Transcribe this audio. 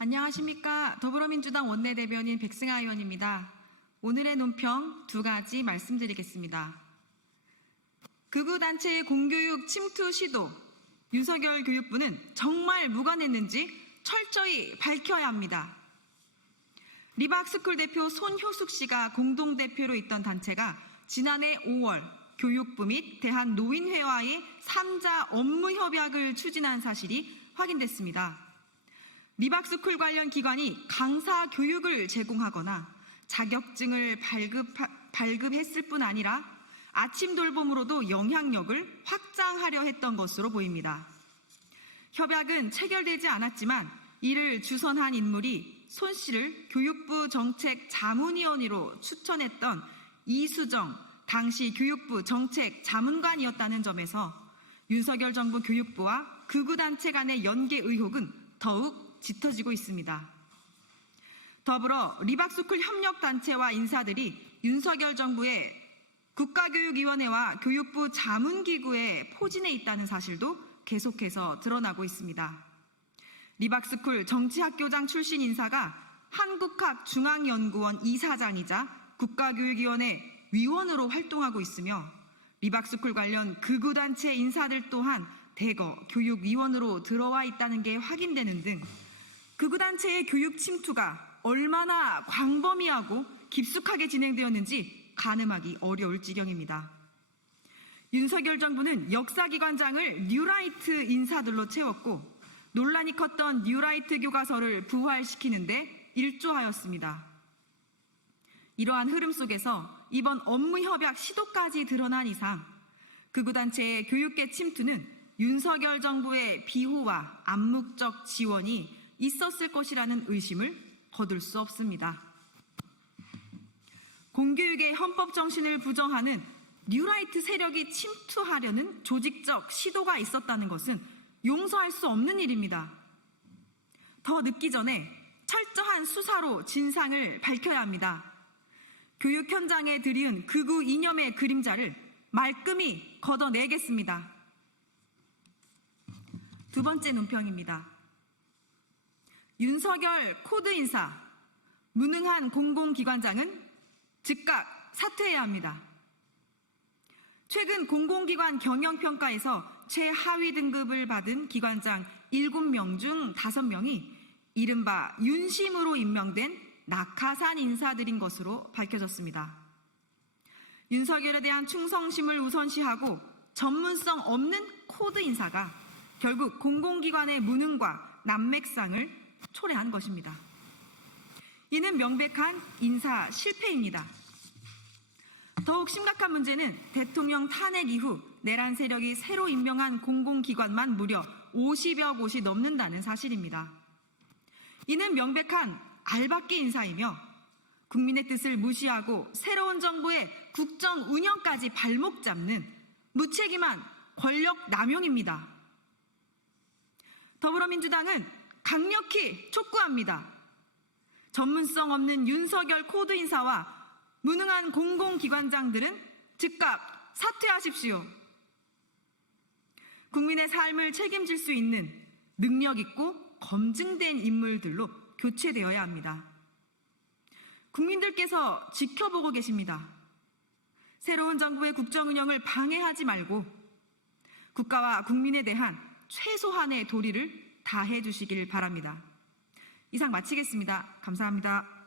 안녕하십니까. 더불어민주당 원내대변인 백승하 의원입니다. 오늘의 논평 두 가지 말씀드리겠습니다. 극우단체의 공교육 침투 시도, 윤석열 교육부는 정말 무관했는지 철저히 밝혀야 합니다. 리박스쿨 대표 손효숙 씨가 공동대표로 있던 단체가 지난해 5월 교육부 및 대한노인회와의 3자 업무협약을 추진한 사실이 확인됐습니다. 리박스쿨 관련 기관이 강사 교육을 제공하거나 자격증을 발급했을 뿐 아니라 아침 돌봄으로도 영향력을 확장하려 했던 것으로 보입니다. 협약은 체결되지 않았지만 이를 주선한 인물이 손 씨를 교육부 정책 자문위원으로 추천했던 이수정 당시 교육부 정책 자문관이었다는 점에서 윤석열 정부 교육부와 극우단체 간의 연계 의혹은 더욱 짙어지고 있습니다. 더불어 리박스쿨 협력단체와 인사들이 윤석열 정부의 국가교육위원회와 교육부 자문기구에 포진해 있다는 사실도 계속해서 드러나고 있습니다. 리박스쿨 정치학교장 출신 인사가 한국학중앙연구원 이사장이자 국가교육위원회 위원으로 활동하고 있으며 리박스쿨 관련 극우단체 인사들 또한 대거 교육위원으로 들어와 있다는 게 확인되는 등 극우단체의 교육 침투가 얼마나 광범위하고 깊숙하게 진행되었는지 가늠하기 어려울 지경입니다. 윤석열 정부는 역사기관장을 뉴라이트 인사들로 채웠고 논란이 컸던 뉴라이트 교과서를 부활시키는데 일조하였습니다. 이러한 흐름 속에서 이번 업무협약 시도까지 드러난 이상 극우단체의 교육계 침투는 윤석열 정부의 비호와 암묵적 지원이 있었을 것이라는 의심을 거둘 수 없습니다. 공교육의 헌법 정신을 부정하는 뉴라이트 세력이 침투하려는 조직적 시도가 있었다는 것은 용서할 수 없는 일입니다. 더 늦기 전에 철저한 수사로 진상을 밝혀야 합니다. 교육 현장에 들이운 극우 이념의 그림자를 말끔히 걷어내겠습니다. 두 번째 논평입니다. 윤석열 코드 인사, 무능한 공공기관장은 즉각 사퇴해야 합니다. 최근 공공기관 경영평가에서 최하위 등급을 받은 기관장 7명 중 5명이 이른바 윤심으로 임명된 낙하산 인사들인 것으로 밝혀졌습니다. 윤석열에 대한 충성심을 우선시하고 전문성 없는 코드 인사가 결국 공공기관의 무능과 난맥상을 초래한 것입니다. 이는 명백한 인사 실패입니다. 더욱 심각한 문제는 대통령 탄핵 이후 내란 세력이 새로 임명한 공공기관만 무려 50여 곳이 넘는다는 사실입니다. 이는 명백한 알박기 인사이며 국민의 뜻을 무시하고 새로운 정부의 국정 운영까지 발목 잡는 무책임한 권력 남용입니다. 더불어민주당은 강력히 촉구합니다. 전문성 없는 윤석열 코드 인사와 무능한 공공기관장들은 즉각 사퇴하십시오. 국민의 삶을 책임질 수 있는 능력 있고 검증된 인물들로 교체되어야 합니다. 국민들께서 지켜보고 계십니다. 새로운 정부의 국정 운영을 방해하지 말고 국가와 국민에 대한 최소한의 도리를 다해 주시길 바랍니다. 이상 마치겠습니다. 감사합니다.